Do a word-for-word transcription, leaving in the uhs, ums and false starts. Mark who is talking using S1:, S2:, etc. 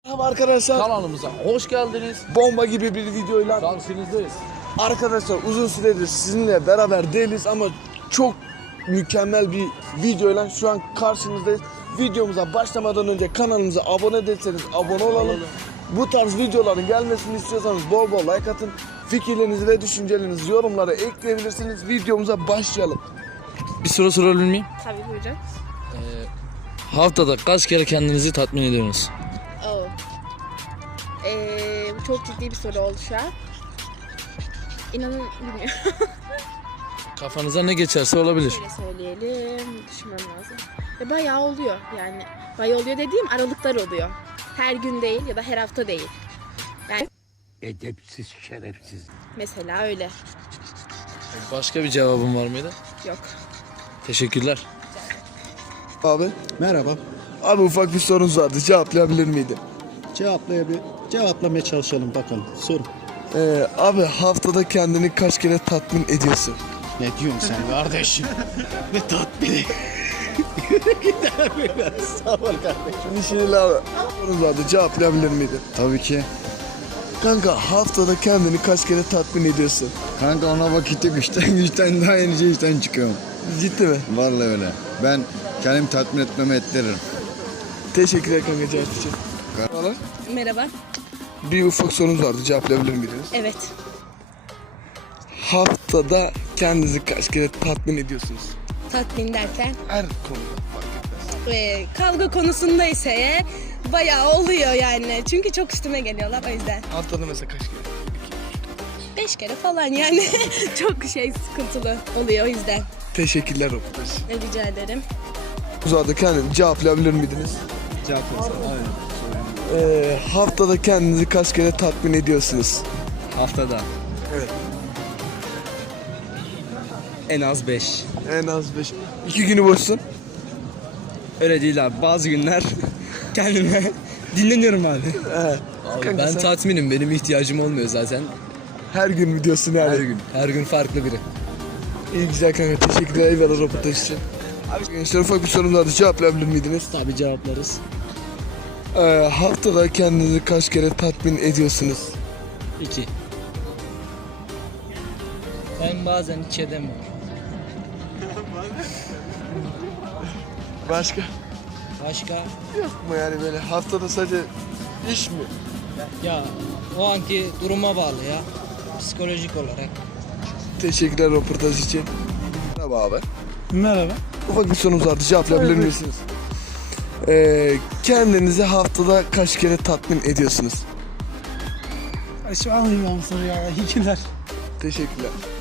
S1: Merhaba arkadaşlar.
S2: Kanalımıza hoş geldiniz.
S1: Bomba gibi bir videoyla
S2: Karşınızdayız.
S1: arkadaşlar uzun süredir sizinle beraber değiliz ama çok mükemmel bir videoyla şu an karşınızdayız. Videomuza başlamadan önce kanalımıza abone değilseniz abone olalım. Bu tarz videoların gelmesini istiyorsanız bol bol like atın. Fikirlerinizi ve düşüncelerinizi yorumlara ekleyebilirsiniz. Videomuza başlayalım.
S2: Bir soru sorabilir miyim?
S3: Tabii buyurun.
S2: Ee, haftada kaç kere kendinizi tatmin ediyorsunuz?
S3: Oh. Ee, bu çok ciddi bir soru oldu şu an. İnanın bilmiyorum.
S2: Kafanıza ne geçerse olabilir.
S3: Şöyle söyleyelim. Düşünmem lazım. Ve bayağı oluyor yani. Bayağı oluyor dediğim aralıklar oluyor. Her gün değil ya da her hafta değil. Yani
S4: Edepsiz, şerefsiz.
S3: mesela öyle.
S2: Başka bir cevabın var mıydı?
S3: Yok.
S2: Teşekkürler.
S1: Abi,
S4: Merhaba.
S1: abi ufak bir sorunuz vardı. Cevaplayabilir miydim?
S4: Cevaplayabilir, cevaplamaya çalışalım bakalım. Sorun.
S1: Ee, abi haftada kendini kaç kere tatmin ediyorsun?
S4: Ne diyorsun sen kardeşim? Ne tatbili. Sağ ol kardeşim.
S1: Bir şeyle abi. Sorunuz vardı. Cevaplayabilir miydin?
S4: Tabii ki.
S1: Kanka haftada kendini kaç kere tatmin ediyorsun?
S4: Kanka ona vakit yok işten güçten daha yeni işten çıkıyorum.
S1: Ciddi mi?
S4: Vallahi öyle. Ben kendimi tatmin etmeme ettiririm.
S1: Teşekkürler kanka cevap için. Merhabalar.
S3: Merhaba.
S1: Bir ufak sorunuz vardı. Cevaplayabilir miydiniz?
S3: Evet.
S1: Haftada kendinizi kaç kere tatmin ediyorsunuz?
S3: Tatmin derken
S1: Her konuda fark etmez.
S3: e, kavga konusunda ise eğer bayağı oluyor yani. Çünkü çok üstüme geliyorlar o yüzden.
S1: Haftada mesela kaç kere?
S3: Beş kere falan yani. Çok şey sıkıntılı oluyor o yüzden.
S1: Teşekkürler röportaj.
S3: Rica ederim.
S1: Uzardı kendini cevaplayabilir miydiniz?
S4: Cevaplasın.
S1: Ee, haftada kendinizi kaç kere tatmin ediyorsunuz?
S5: Haftada
S1: Evet.
S5: en az beş.
S1: En az beş. İki günü boşsun.
S5: Öyle değil abi. Bazı günler kendime dinleniyorum abi.
S1: Evet.
S5: Abi
S1: Kanka
S5: ben
S1: sen-
S5: tatminim. Benim ihtiyacım olmuyor zaten.
S1: Her gün mü diyorsun yani?
S5: Her gün. Her gün farklı biri.
S1: İyi güzel kanka. Teşekkürler eyvallah röportaj için. Abi gençler ufak bir sorun vardı. Cevaplayabilir miydiniz?
S5: Tabii cevaplarız.
S1: Ee, haftada kendinizi kaç kere tatmin ediyorsunuz?
S5: İki. Ben bazen hiç edemiyorum.
S1: Başka?
S5: Başka?
S1: Yok mu yani böyle haftada sadece iş mi?
S5: Ya o anki duruma bağlı ya. Psikolojik olarak.
S1: Teşekkürler röportaj için. Merhaba abi.
S6: Merhaba.
S1: Ufak bir sorunuz vardı. Cevaplayabilir
S6: Tabii.
S1: misiniz? Ee, kendinizi haftada kaç kere tatmin ediyorsunuz?
S6: Şu an anlayayım soruyu ya. İyi günler.
S1: Teşekkürler.